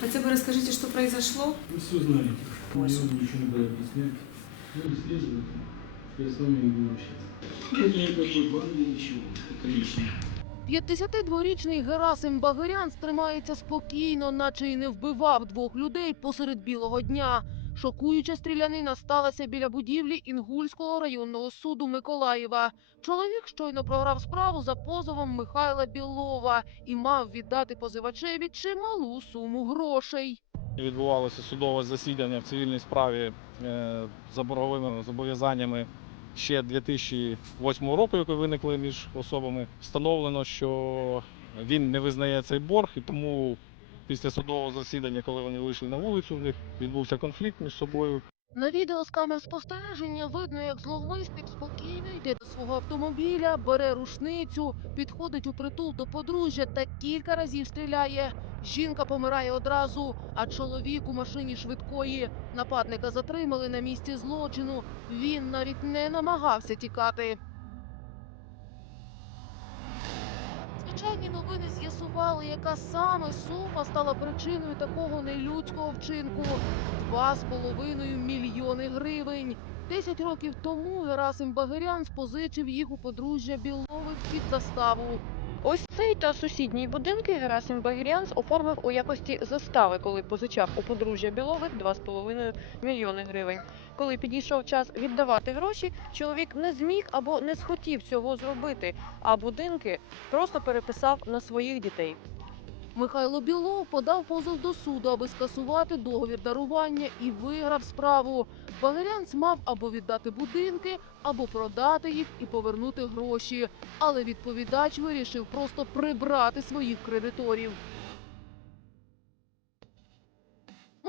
Хотя бы расскажите, что произошло. Вы все знаете. Я вам ничего не буду объяснять. Вы следователь. Я с вами не буду общаться. Нет никакой банды, ничего. Это лишнее. 52-річний Герасим Багирян стримається спокійно, наче й не вбивав двох людей посеред білого дня. Шокуюча стрілянина сталася біля будівлі Інгульського районного суду Миколаєва. Чоловік щойно програв справу за позовом Михайла Білова і мав віддати позивачеві чималу суму грошей. Відбувалося судове засідання в цивільній справі е, за борговими зобов'язаннями ще 2008 року, які виникли між особами. Встановлено, що він не визнає цей борг, і тому після судового засідання, коли вони вийшли на вулицю, в них відбувся конфлікт між собою. На відео з камер спостереження видно, як зловмисник спокійно йде до свого автомобіля, бере рушницю, підходить у притул до подружжя та кілька разів стріляє. Жінка помирає одразу, а чоловік у машині швидкої. Нападника затримали на місці злочину. Він навіть не намагався тікати. Звичайні новини з'ясували, яка саме сума стала причиною такого нелюдського вчинку. Два з половиною мільйони гривень. Десять років тому Герасим Багирян спозичив їх у подружжя Білових під заставу. Ось цей та сусідні будинки Герасим Багірянс оформив у якості застави, коли позичав у подружжя Білових 2,5 мільйони гривень. Коли підійшов час віддавати гроші, чоловік не зміг або не схотів цього зробити, а будинки просто переписав на своїх дітей. Михайло Білов подав позов до суду, аби скасувати договір дарування і виграв справу. Багирянц мав або віддати будинки, або продати їх і повернути гроші. Але відповідач вирішив просто прибрати своїх кредиторів.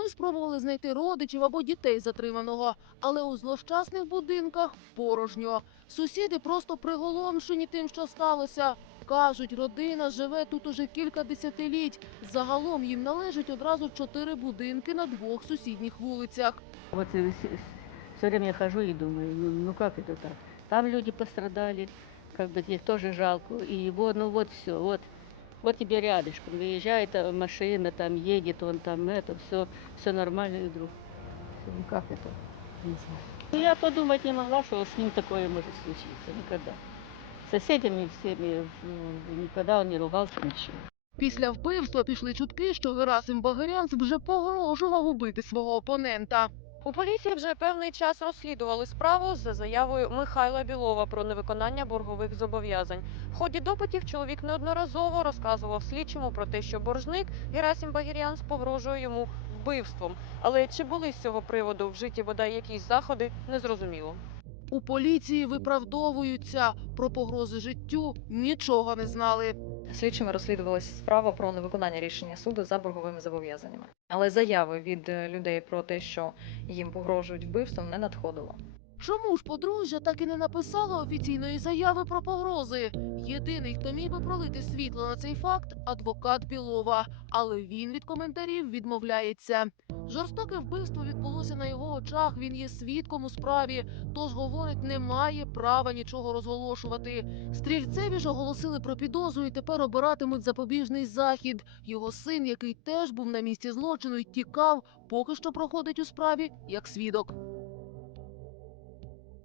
Спробували знайти родичів або дітей затриманого, але у злощасних будинках порожньо. Сусіди просто приголомшені тим, що сталося. Кажуть, родина живе тут уже кілька десятиліть. Загалом їм належить одразу чотири будинки на двох сусідніх вулицях. Вот все время я хожу и думаю, ну, ну как это так? Там люди пострадали, как бы их жалко. И вот, ну вот все, вот, вот тебе рядышком. Выезжает э, машина, там едет он, там это, все, все нормально, и вдруг. всё, Ну как это? Не знаю. Ну, я подумать не могла, что с ним такое может случиться. Никогда. С соседями всеми м, никогда он не ругался, ничего. Після вбивства пішли чутки, що Герасим Багирянц вже погрожував убити свого опонента. У поліції вже певний час розслідували справу за заявою Михайла Білова про невиконання боргових зобов'язань. В ході допитів чоловік неодноразово розказував слідчому про те, що боржник Герасим Багірянс погрожує йому вбивством. Але чи були з цього приводу вжиті бодай якісь заходи, незрозуміло. У поліції виправдовуються про погрози життю, нічого не знали. Слідчими розслідувалася справа про невиконання рішення суду за борговими зобов'язаннями. Але заяви від е, людей про те, що їм погрожують вбивством, не надходило. Чому ж подружжя так і не написало офіційної заяви про погрози? Єдиний, хто міг би пролити світло на цей факт, адвокат Білова, але він від коментарів відмовляється. Жорстоке вбивство відбулося на його очах. Він є свідком у справі, тож говорить, не має права нічого розголошувати. Стрільцеві ж оголосили про підозру і тепер обиратимуть запобіжний захід. Його син, який теж був на місці злочину і тікав, поки що проходить у справі як свідок.